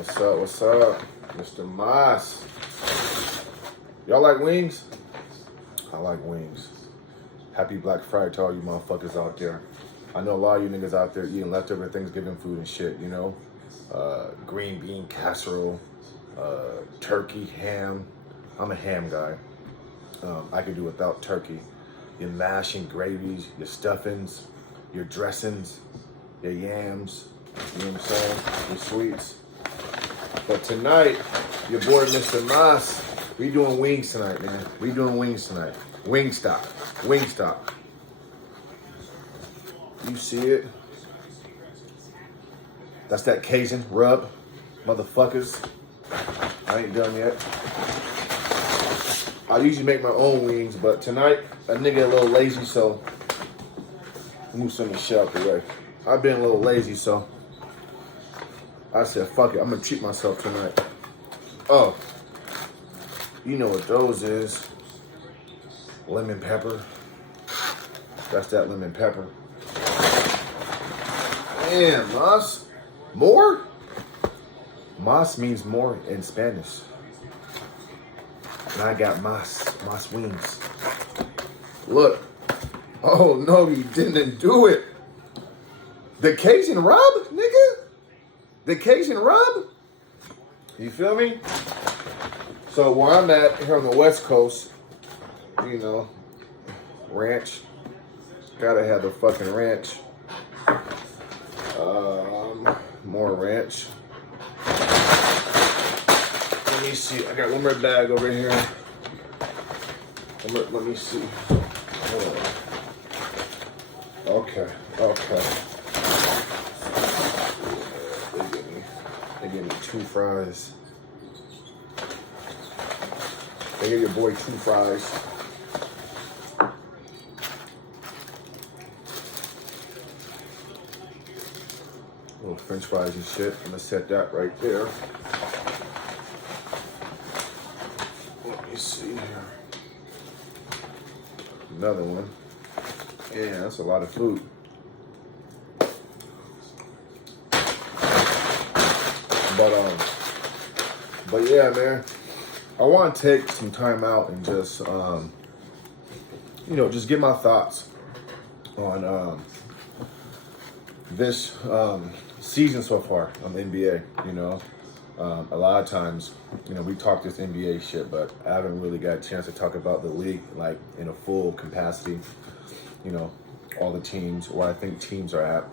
What's up? What's up? Mr. Mas. Y'all like wings? I like wings. Happy Black Friday to all you motherfuckers out there. I know a lot of you niggas out there eating leftover Thanksgiving food and shit, you know? Green bean casserole, turkey, ham. I'm a ham guy. I could do without turkey. Your mash and gravies, your stuffings, your dressings, your yams, you know what I'm saying? Your sweets. But tonight, your boy Mr. Mas, we doing wings tonight, man. We doing wings tonight. Wingstop. Wingstop. You see it? That's that Cajun rub, motherfuckers. I ain't done yet. I usually make my own wings, but tonight, a nigga a little lazy, so move some of the shit out the way. I've been a little lazy, so I said, fuck it, I'm gonna treat myself tonight. Oh, you know what those is. Lemon pepper. That's that lemon pepper. Damn, Mas. More? Mas means more in Spanish. And I got Mas wings. Look. Oh, no, you didn't do it. The Cajun rub, nigga? The Cajun rub? You feel me? So where I'm at here on the West Coast, you know, ranch. Gotta have the fucking ranch. More ranch. Let me see. I got one more bag over here. Let me see. Okay. They give me 2 fries. They give your boy 2 fries. Little French fries and shit. I'm gonna set that right there. Let me see here. Another one. Yeah, that's a lot of food. But yeah, man, I want to take some time out and just, you know, just get my thoughts on this season so far on the NBA. You know, a lot of times, you know, we talk this NBA shit, but I haven't really got a chance to talk about the league like in a full capacity. You know, all the teams, where I think teams are at,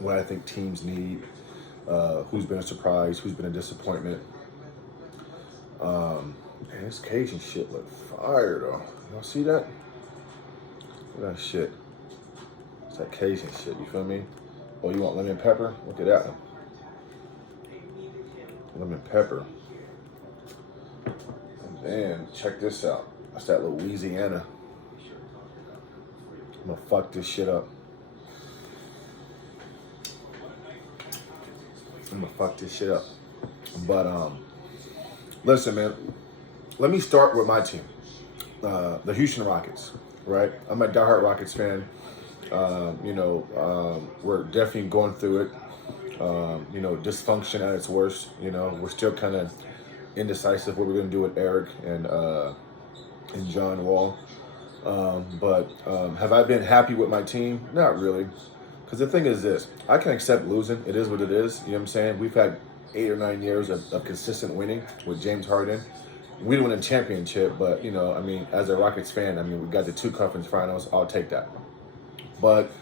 what I think teams need, who's been a surprise, who's been a disappointment. Man, this Cajun shit look fire though. Y'all see that? Look at that shit. It's that Cajun shit, you feel me? Oh, you want lemon pepper? Look at that one. Lemon pepper. And then, check this out. That's that Louisiana. I'm gonna fuck this shit up. But, listen, man. Let me start with my team. The Houston Rockets, right? I'm a diehard Rockets fan. You know, we're definitely going through it. You know, dysfunction at its worst. You know, we're still kind of indecisive what we're going to do with Eric and John Wall. But have I been happy with my team? Not really. Because the thing is this, I can accept losing. It is what it is. You know what I'm saying? We've had 8 or 9 years of consistent winning with James Harden. We didn't win a championship, but, you know, I mean, as a Rockets fan, I mean, we got the 2 conference finals. I'll take that. But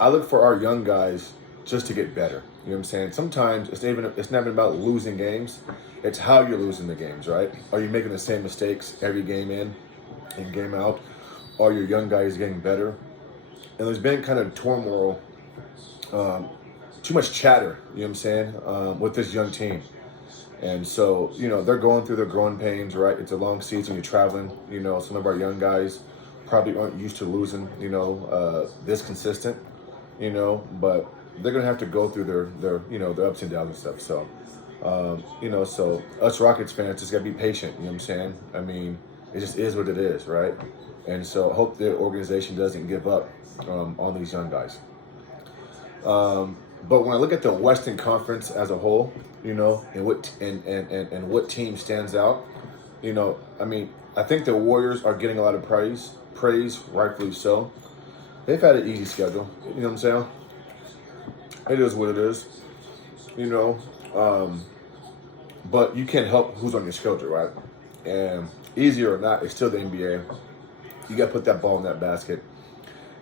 I look for our young guys just to get better. You know what I'm saying? Sometimes it's not even about losing games. It's how you're losing the games, right? Are you making the same mistakes every game in and game out? Are your young guys getting better? And there's been kind of turmoil, too much chatter, you know what I'm saying, with this young team. And so, you know, they're going through their growing pains, right? It's a long season, you're traveling, you know, some of our young guys probably aren't used to losing, you know, this consistent, you know, but they're going to have to go through their, you know, their ups and downs and stuff. So, you know, so us Rockets fans just got to be patient, you know what I'm saying? I mean, it just is what it is, right? And so I hope the organization doesn't give up on these young guys. But when I look at the Western Conference as a whole, you know you know, and what team stands out. You know, I mean, I think the Warriors are getting a lot of praise, rightfully so. They've had an easy schedule. You know what I'm saying? It is what it is. You know, but you can't help who's on your schedule, right? And easier or not, it's still the NBA. You got to put that ball in that basket,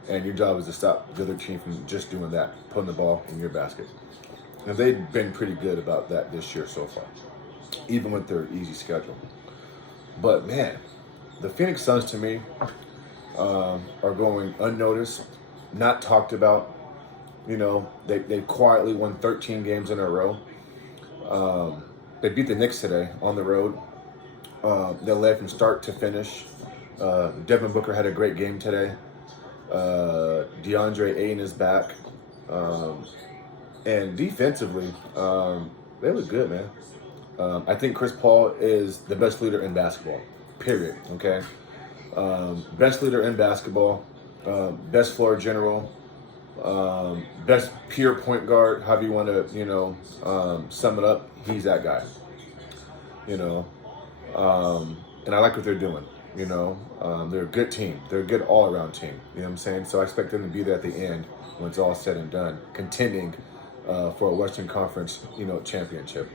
and your job is to stop the other team from just doing that, putting the ball in your basket. And they've been pretty good about that this year so far, even with their easy schedule. But man, the Phoenix Suns to me are going unnoticed, not talked about. You know, they quietly won 13 games in a row. They beat the Knicks today on the road. They led from start to finish. Devin Booker had a great game today. DeAndre Ayton is back. And defensively, they look good, man. I think Chris Paul is the best leader in basketball, period, okay? Best leader in basketball, best floor general, best pure point guard, however you want to, you know, sum it up. He's that guy, you know. And I like what they're doing, you know. They're a good team. They're a good all-around team, you know what I'm saying? So I expect them to be there at the end when it's all said and done, contending for a Western Conference, you know, championship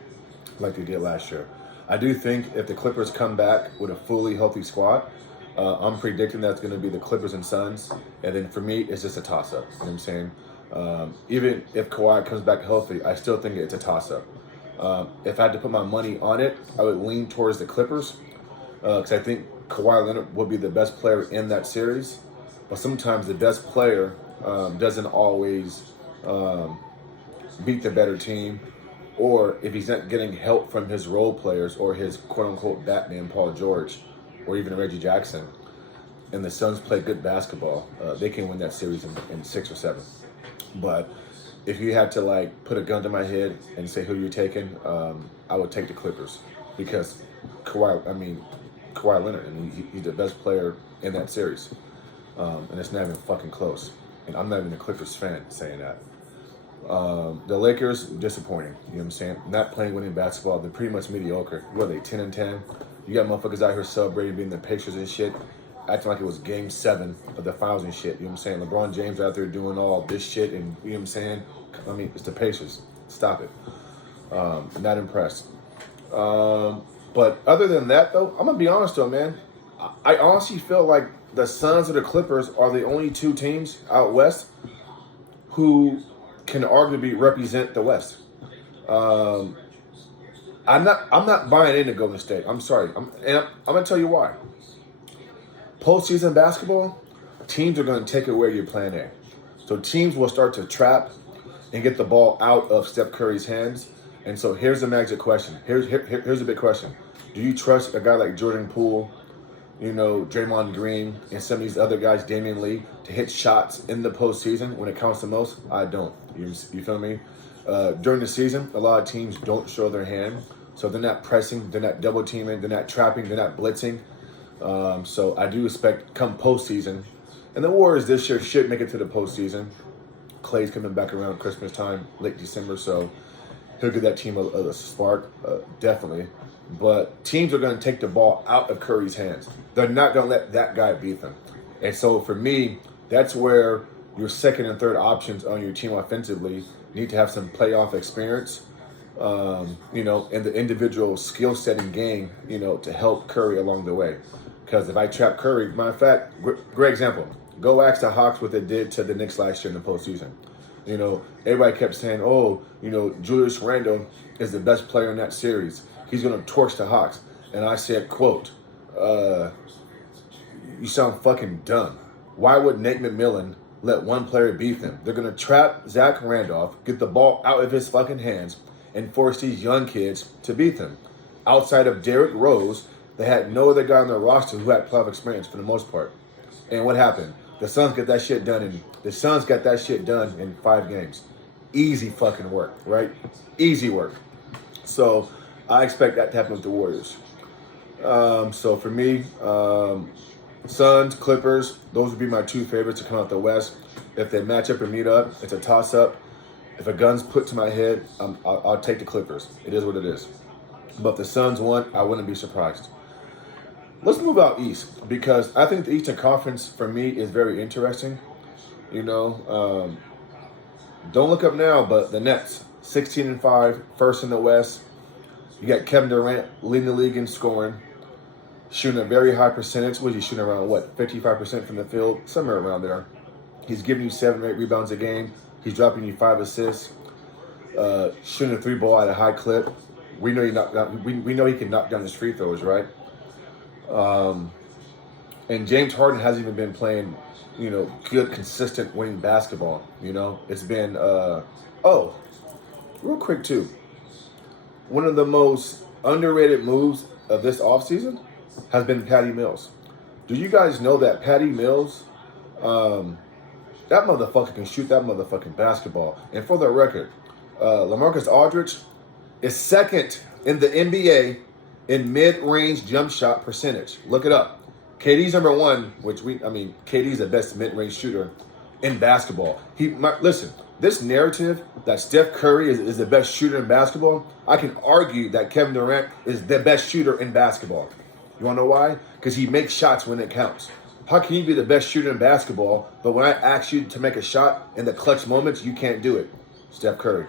like they did last year. I do think if the Clippers come back with a fully healthy squad, I'm predicting that's going to be the Clippers and Suns. And then for me, it's just a toss-up. You know what I'm saying? Even if Kawhi comes back healthy, I still think it's a toss-up. If I had to put my money on it, I would lean towards the Clippers because I think Kawhi Leonard will be the best player in that series. But sometimes the best player doesn't always beat the better team. Or if he's not getting help from his role players or his quote-unquote Batman, Paul George, or even Reggie Jackson, and the Suns play good basketball, they can win that series in 6 or 7. But if you had to, like, put a gun to my head and say who you're taking, I would take the Clippers because Kawhi Leonard, and he's the best player in that series. And it's not even fucking close. And I'm not even a Clippers fan saying that. The Lakers, disappointing. You know what I'm saying? Not playing winning basketball. They're pretty much mediocre. What are they, 10-10? You got motherfuckers out here celebrating being the Pacers and shit, acting like it was game 7 of the finals and shit. You know what I'm saying? LeBron James out there doing all this shit, and you know what I'm saying? I mean, it's the Pacers. Stop it. Not impressed. But other than that, though, I'm going to be honest, though, man. I honestly feel like the Suns or the Clippers are the only two teams out west who can arguably represent the West. I'm not buying into Golden State. I'm sorry. I'm going to tell you why. Postseason basketball, teams are going to take away your plan A. So teams will start to trap and get the ball out of Steph Curry's hands. And so here's the magic question. Here's a big question. Do you trust a guy like Jordan Poole, you know, Draymond Green, and some of these other guys, Damian Lee, to hit shots in the postseason when it counts the most? I don't. You feel me? During the season, a lot of teams don't show their hand. So they're not pressing, they're not double teaming, they're not trapping, they're not blitzing. So I do expect come postseason, and the Warriors this year should make it to the postseason. Clay's coming back around Christmas time, late December, so he'll give that team a spark, definitely. But teams are going to take the ball out of Curry's hands. They're not going to let that guy beat them. And so for me, that's where your second and third options on your team offensively need to have some playoff experience, you know, in the individual skill setting game, you know, to help Curry along the way. Because if I trap Curry, matter of fact, great example. Go ask the Hawks what they did to the Knicks last year in the postseason. You know, everybody kept saying, oh, you know, Julius Randle is the best player in that series. He's going to torch the Hawks. And I said, quote, you sound fucking dumb. Why would Nate McMillan let one player beat them? They're going to trap Zach Randolph, get the ball out of his fucking hands, and force these young kids to beat them. Outside of Derrick Rose, they had no other guy on their roster who had playoff experience for the most part. And what happened? The Suns got that shit done in 5 games. Easy fucking work, right? Easy work. So I expect that to happen with the Warriors. So for me, Suns, Clippers, those would be my 2 favorites to come out the West. If they match up or meet up, it's a toss-up. If a gun's put to my head, I'll take the Clippers. It is what it is. But if the Suns won, I wouldn't be surprised. Let's move out east, because I think the Eastern Conference for me is very interesting. You know, don't look up now, but the Nets, 16-5, first in the West. You got Kevin Durant leading the league in scoring, shooting a very high percentage. He's shooting around, 55% from the field, somewhere around there. He's giving you 7 or 8 rebounds a game. He's dropping you 5 assists, shooting a 3 ball at a high clip. We know we know he can knock down his free throws, right? And James Harden hasn't even been playing, good, consistent winning basketball. It's been, real quick too. One of the most underrated moves of this offseason has been Patty Mills. Do you guys know that Patty Mills, that motherfucker can shoot that motherfucking basketball? And for the record, LaMarcus Aldridge is second in the NBA in mid-range jump shot percentage. Look it up. KD's number 1, KD's the best mid-range shooter in basketball. Listen, this narrative that Steph Curry is the best shooter in basketball, I can argue that Kevin Durant is the best shooter in basketball. You want to know why? Because he makes shots when it counts. How can you be the best shooter in basketball, but when I ask you to make a shot in the clutch moments, you can't do it? Steph Curry.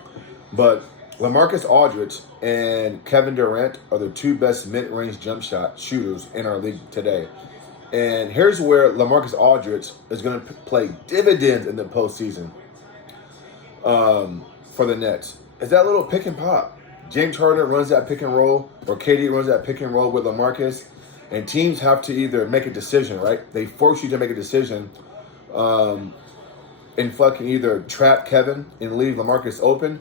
But LaMarcus Aldridge and Kevin Durant are the 2 best mid-range jump shot shooters in our league today. And here's where LaMarcus Aldridge is going to play dividends in the postseason for the Nets. Is that little pick and pop. James Harden runs that pick and roll, or KD runs that pick and roll with LaMarcus, and teams have to either make a decision, right? They force you to make a decision and fucking either trap Kevin and leave LaMarcus open,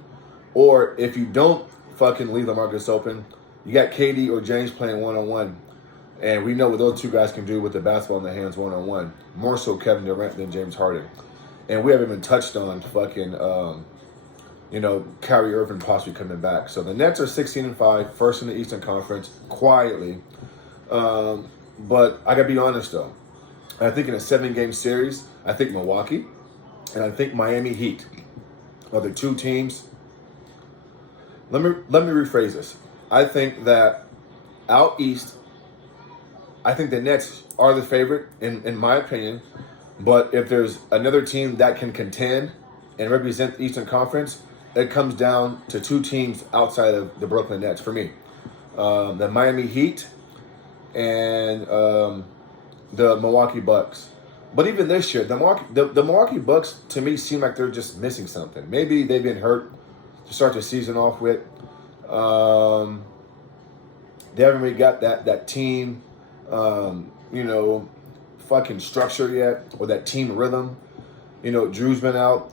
or if you don't fucking leave LaMarcus open, you got KD or James playing one-on-one. And we know what those 2 guys can do with the basketball in their hands one-on-one. More so Kevin Durant than James Harden. And we haven't even touched on fucking, Kyrie Irving possibly coming back. So the Nets are 16-5, first in the Eastern Conference, quietly. But I got to be honest, though. I think in a 7-game series, I think Milwaukee and I think Miami Heat are the 2 teams. Let me rephrase this. I think that out east, I think the Nets are the favorite, in my opinion. But if there's another team that can contend and represent the Eastern Conference, it comes down to 2 teams outside of the Brooklyn Nets for me. The Miami Heat and the Milwaukee Bucks. But even this year, the Milwaukee Bucks, to me, seem like they're just missing something. Maybe they've been hurt to start the season off with. They haven't really got that team, fucking structure yet, or that team rhythm. Drew's been out.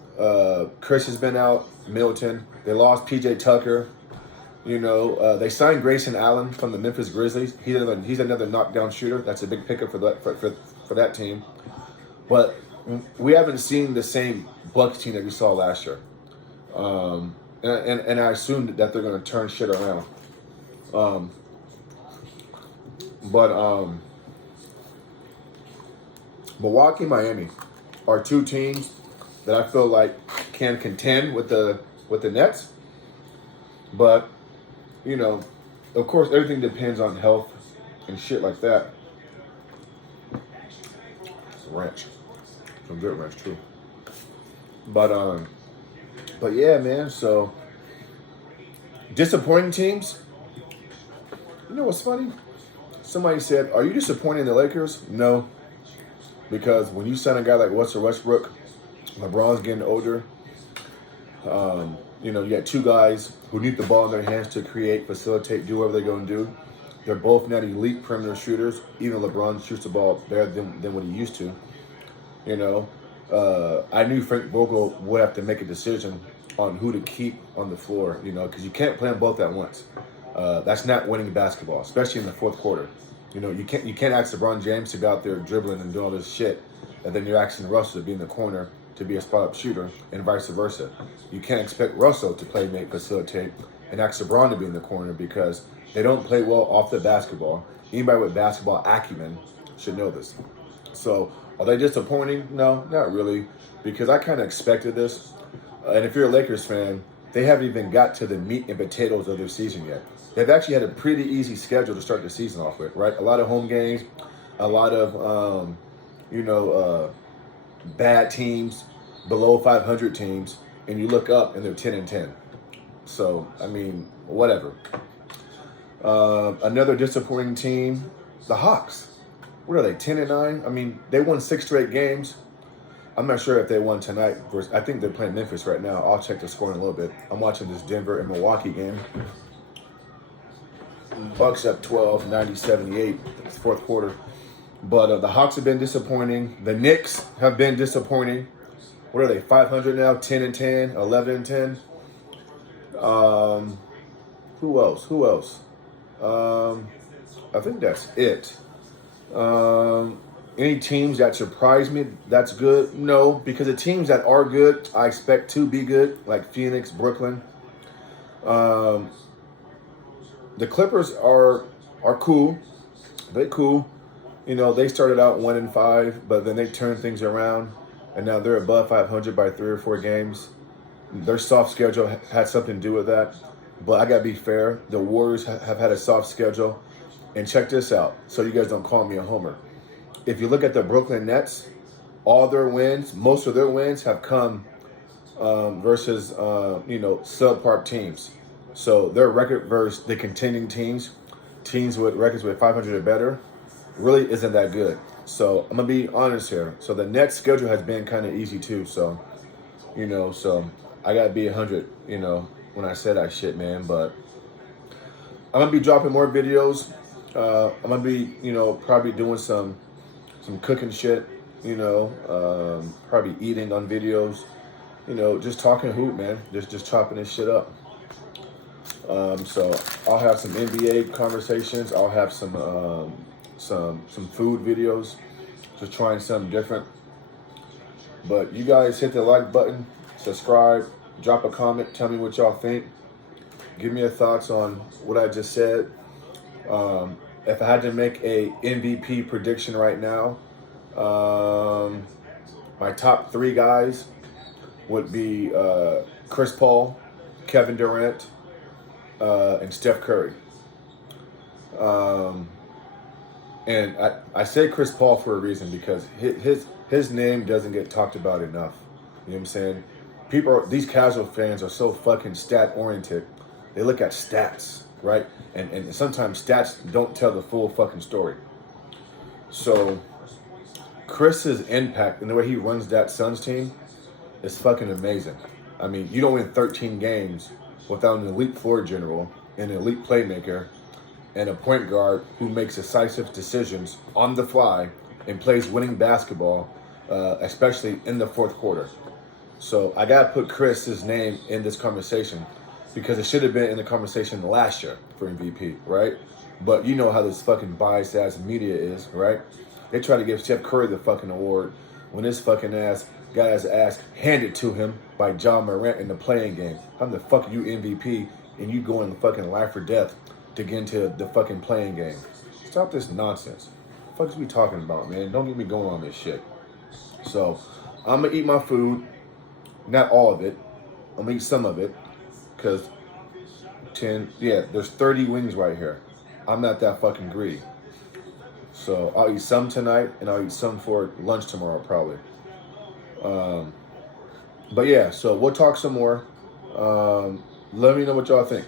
Chris has been out. Middleton. They lost PJ Tucker. They signed Grayson Allen from the Memphis Grizzlies. He's another knockdown shooter. That's a big pickup for that team. But we haven't seen the same Bucks team that we saw last year. And I assume that they're going to turn shit around. Milwaukee, Miami are 2 teams that I feel like can contend with the Nets. But, of course, everything depends on health and shit like that. Ranch. Some good ranch, too. But yeah, man, so disappointing teams. You know what's funny? Somebody said, are you disappointed in the Lakers? No. Because when you sign a guy like Russell Westbrook, LeBron's getting older. You got 2 guys who need the ball in their hands to create, facilitate, do whatever they're going to do. They're both not elite perimeter shooters. Even LeBron shoots the ball better than what he used to. I knew Frank Vogel would have to make a decision on who to keep on the floor, because you can't play them both at once. That's not winning basketball, especially in the 4th quarter. You can't ask LeBron James to go out there dribbling and doing all this shit, and then you're asking Russell to be in the corner to be a spot-up shooter, and vice versa. You can't expect Russell to play, make, facilitate, and ask LeBron to be in the corner, because they don't play well off the basketball. Anybody with basketball acumen should know this. So, are they disappointing? No, not really, because I kind of expected this. And if you're a Lakers fan, they haven't even got to the meat and potatoes of their season yet. They've actually had a pretty easy schedule to start the season off with, right? A lot of home games, a lot of, bad teams, below 500 teams, and you look up and they're 10-10. So, I mean, whatever. Another disappointing team, the Hawks. What are they, 10-9? I mean, they won 6 straight games. I'm not sure if they won tonight. I think they're playing Memphis right now. I'll check the score in a little bit. I'm watching this Denver and Milwaukee game. Bucks up 12, 90-78, fourth quarter. But the Hawks have been disappointing. The Knicks have been disappointing. What are they, 500 now? 10-10, 11-10. Who else? I think that's it. Any teams that surprise me, that's good? No, because the teams that are good, I expect to be good, like Phoenix, Brooklyn. The Clippers are cool. They're cool. You know, they started out 1-5, but then they turned things around, and now they're above 500 by 3 or 4 games. Their soft schedule had something to do with that. But I got to be fair. The Warriors have had a soft schedule. And check this out, so you guys don't call me a homer. If you look at the Brooklyn Nets, all their wins, most of their wins have come versus, subpar teams. So their record versus the contending teams with records with 500 or better, really isn't that good. So I'm going to be honest here. So the Nets schedule has been kind of easy too. So, so I got to be 100, when I say that shit, man. But I'm going to be dropping more videos. I'm going to be, probably doing some cooking shit, probably eating on videos, just talking hoop, man. Just chopping this shit up. So I'll have some NBA conversations. I'll have some food videos, just trying something different. But you guys hit the like button, subscribe, drop a comment, tell me what y'all think. Give me your thoughts on what I just said. If I had to make a MVP prediction right now, my top 3 guys would be Chris Paul, Kevin Durant, and Steph Curry. And I say Chris Paul for a reason, because his name doesn't get talked about enough. You know what I'm saying? These casual fans are so fucking stat oriented. They look at stats, right? And sometimes stats don't tell the full fucking story. So Chris's impact and the way he runs that Suns team is fucking amazing. I mean, you don't win 13 games without an elite floor general, an elite playmaker, and a point guard who makes decisive decisions on the fly and plays winning basketball, especially in the fourth quarter. So I got to put Chris's name in this conversation, because it should have been in the conversation last year for MVP, right? But you know how this fucking biased-ass media is, right? They try to give Steph Curry the fucking award when his fucking ass got his ass handed to him by John Morant in the playing game. How the fuck are you MVP and you going fucking life or death to get into the fucking playing game? Stop this nonsense. What the fuck is we talking about, man? Don't get me going on this shit. So, I'm going to eat my food. Not all of it. I'm going to eat some of it. Because there's 30 wings right here. I'm not that fucking greedy. So I'll eat some tonight, and I'll eat some for lunch tomorrow, probably. But yeah, so we'll talk some more. Let me know what y'all think.